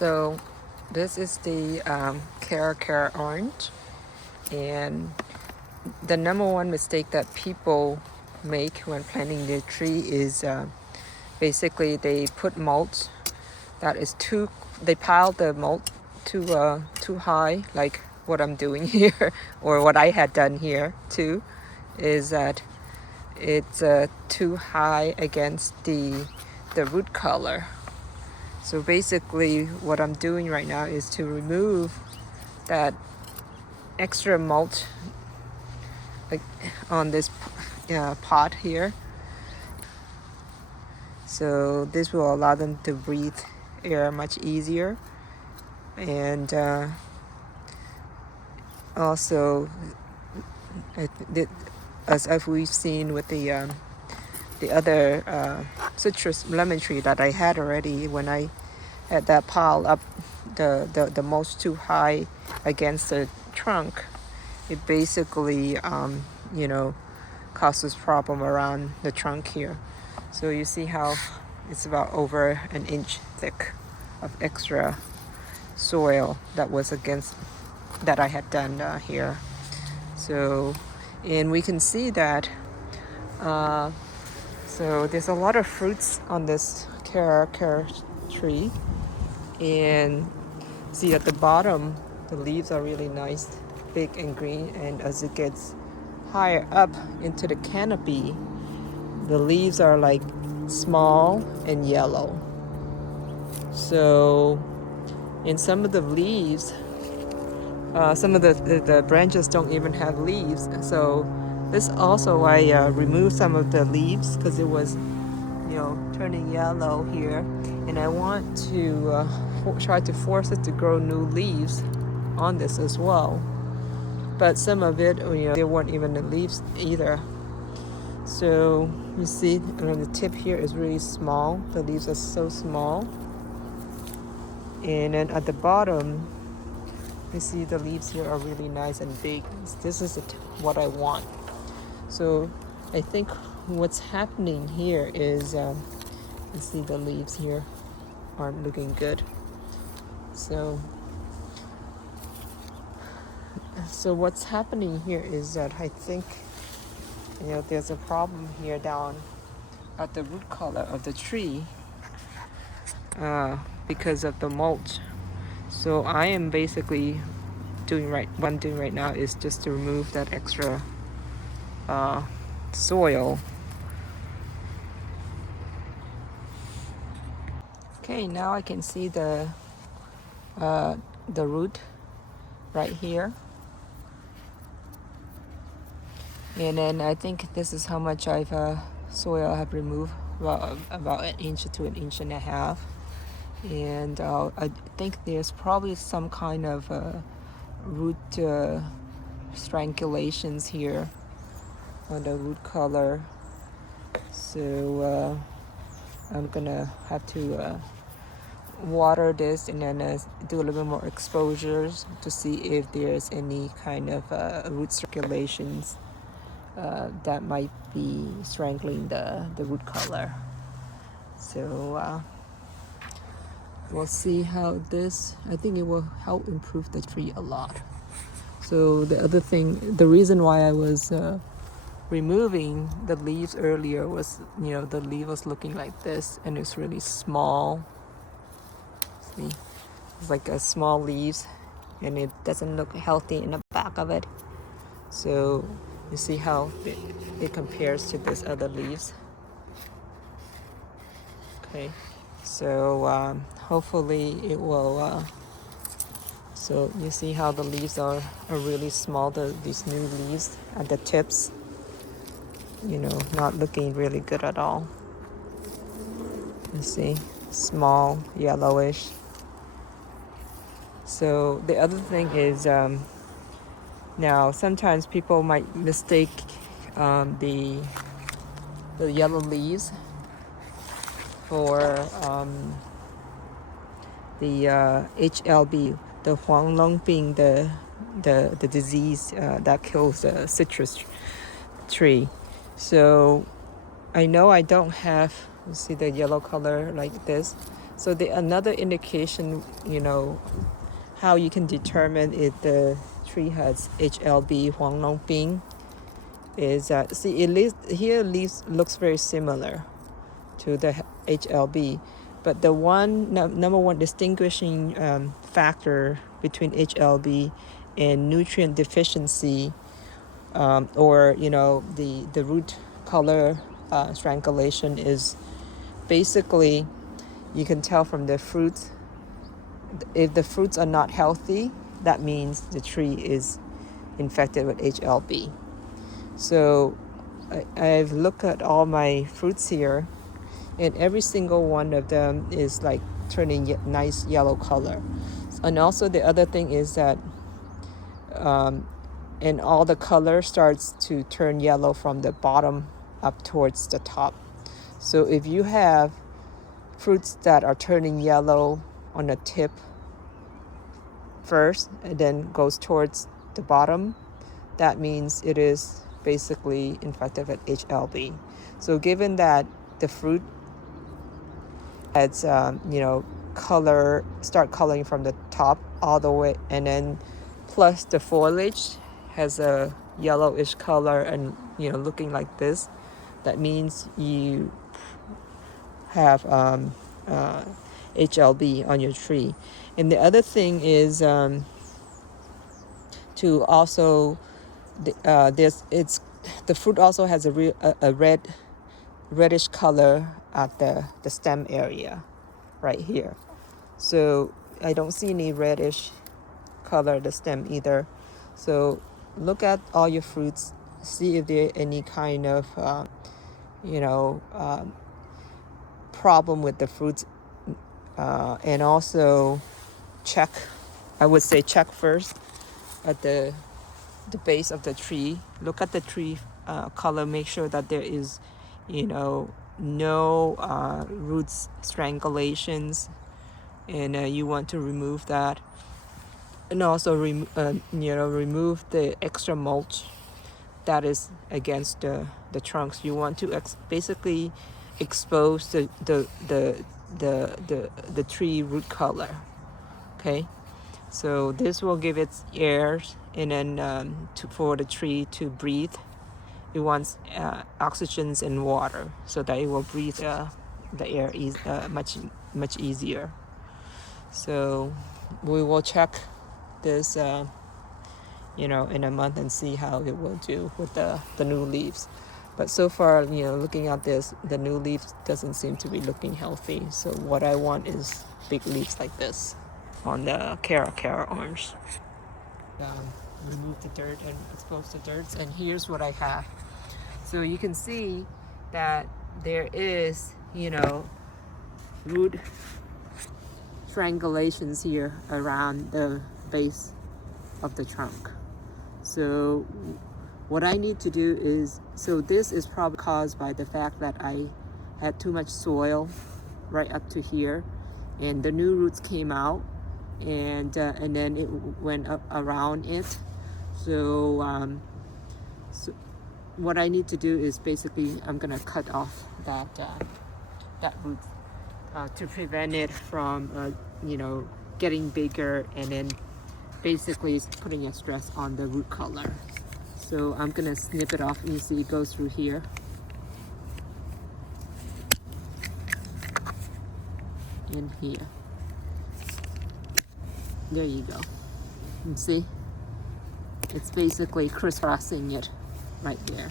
So this is the Cara Cara orange, and the number one mistake that people make when planting their tree is basically they put mulch that is they pile the mulch too high, like what I'm doing here or what I had done here too, is that it's too high against the root color. So basically what I'm doing right now is to remove that extra mulch like on this pot here. So this will allow them to breathe air much easier, and also as we've seen with the other citrus lemon tree that I had already, when I had that pile up the mulch too high against the trunk, it basically causes problem around the trunk here. So you see how it's about over an inch thick of extra soil that was that I had done here. So, and we can see that so there's a lot of fruits on this Cara Cara tree, and see at the bottom the leaves are really nice, big and green, and as it gets higher up into the canopy, the leaves are like small and yellow. So in some of the leaves, some of the branches don't even have leaves. So this also, I removed some of the leaves because it was turning yellow here, and I want to try to force it to grow new leaves on this as well. But some of it, there weren't even the leaves either. So you see, the tip here is really small. The leaves are so small. And then at the bottom, you see the leaves here are really nice and big. This is what I want. So I think what's happening here is, you see the leaves here aren't looking good. So what's happening here is that I think there's a problem here down at the root collar of the tree because of the mulch. So I am basically what I'm doing right now is just to remove that extra soil. Okay, now I can see the root right here. And then I think this is how much soil I have removed, about an inch to an inch and a half. And I think there's probably some kind of root strangulations here on the root color. So I'm gonna have to water this and then do a little bit more exposures to see if there's any kind of root circulations that might be strangling the root color. So we'll see how this, I think it will help improve the tree a lot. So the reason why I was removing the leaves earlier was, the leaf was looking like this, and it's really small. See, it's like a small leaves, and it doesn't look healthy in the back of it. So you see how it compares to this other leaves. Okay, so hopefully it will. So you see how the leaves are really small. These new leaves at the tips, not looking really good at all. You see, small, yellowish. So the other thing is, now sometimes people might mistake the yellow leaves for the HLB, the huanglong being the disease that kills the citrus tree. So I know I don't have, you see the yellow color like this. So another indication, how you can determine if the tree has HLB, Huang Long Bing, is that see leaves looks very similar to the HLB, but the number one distinguishing factor between HLB and nutrient deficiency, or the root color strangulation, is basically you can tell from the fruits. If the fruits are not healthy, that means the tree is infected with HLB. So I've looked at all my fruits here, and every single one of them is like turning nice yellow color. And also the other thing is that and all the color starts to turn yellow from the bottom up towards the top. So if you have fruits that are turning yellow on the tip first and then goes towards the bottom, that means it is basically infected with HLB. So given that the fruit has start coloring from the top all the way, and then plus the foliage has a yellowish color and looking like this, that means you have HLB on your tree. And the other thing is to also the fruit also has a reddish color at the stem area right here. So I don't see any reddish color at the stem either. So look at all your fruits, see if there are any kind of problem with the fruits, and also check first at the base of the tree. Look at the tree color, make sure that there is no roots strangulations, and you want to remove that. And also remove the extra mulch that is against the trunks. You want to basically expose the tree root color. Okay, so this will give it air, and then for the tree to breathe, it wants oxygen and water so that it will breathe the air much easier. So we will check this in a month and see how it will do with the new leaves. But so far, looking at this, the new leaves doesn't seem to be looking healthy. So what I want is big leaves like this on the Cara Cara orange. Remove the dirt and expose the dirt, and here's what I have. So you can see that there is root strangulations here around the base of the trunk. So what I need to do is, so this is probably caused by the fact that I had too much soil right up to here, and the new roots came out, and then it went up around it. So what I need to do is basically I'm gonna cut off that root to prevent it from getting bigger, and then basically it's putting a stress on the root color. So I'm gonna snip it off. You see it goes through here. And here. There you go. You see? It's basically crisscrossing it right there.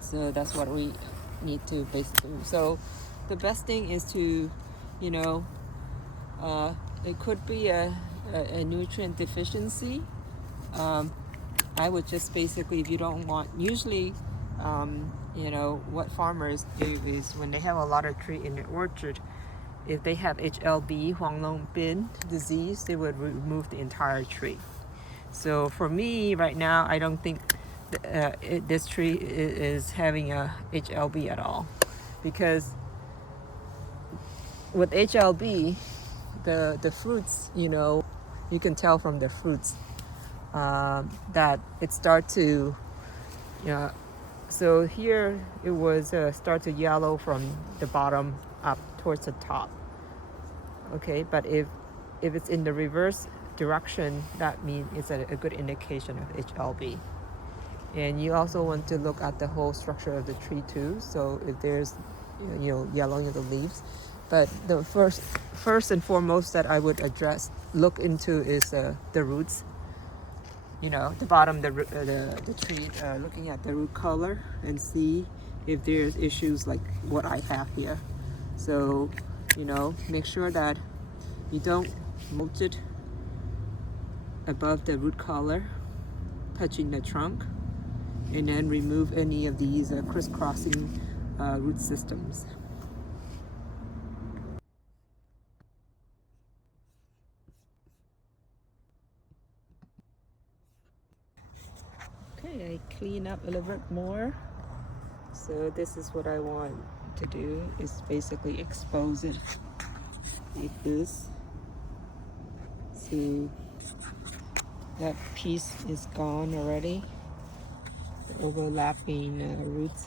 So that's what we need to basically. So the best thing is to, it could be a nutrient deficiency. I would just basically, if you don't want, usually, what farmers do is when they have a lot of tree in the orchard, if they have HLB, Huang Long Bin disease, they would remove the entire tree. So for me right now, I don't think this tree is having a HLB at all, because with HLB, the fruits, you can tell from the fruits that it start to, so here it was start to yellow from the bottom up towards the top. Okay, but if it's in the reverse direction, that means it's a good indication of HLB. And you also want to look at the whole structure of the tree too. So if there's yellowing of the leaves, but the first and foremost that I would look into is the roots. The bottom the tree, looking at the root color and see if there's issues like what I have here. So make sure that you don't mulch it above the root collar, touching the trunk, and then remove any of these crisscrossing root systems. Okay, I clean up a little bit more. So this is what I want to do, is basically expose it like this. See, that piece is gone already, the overlapping roots.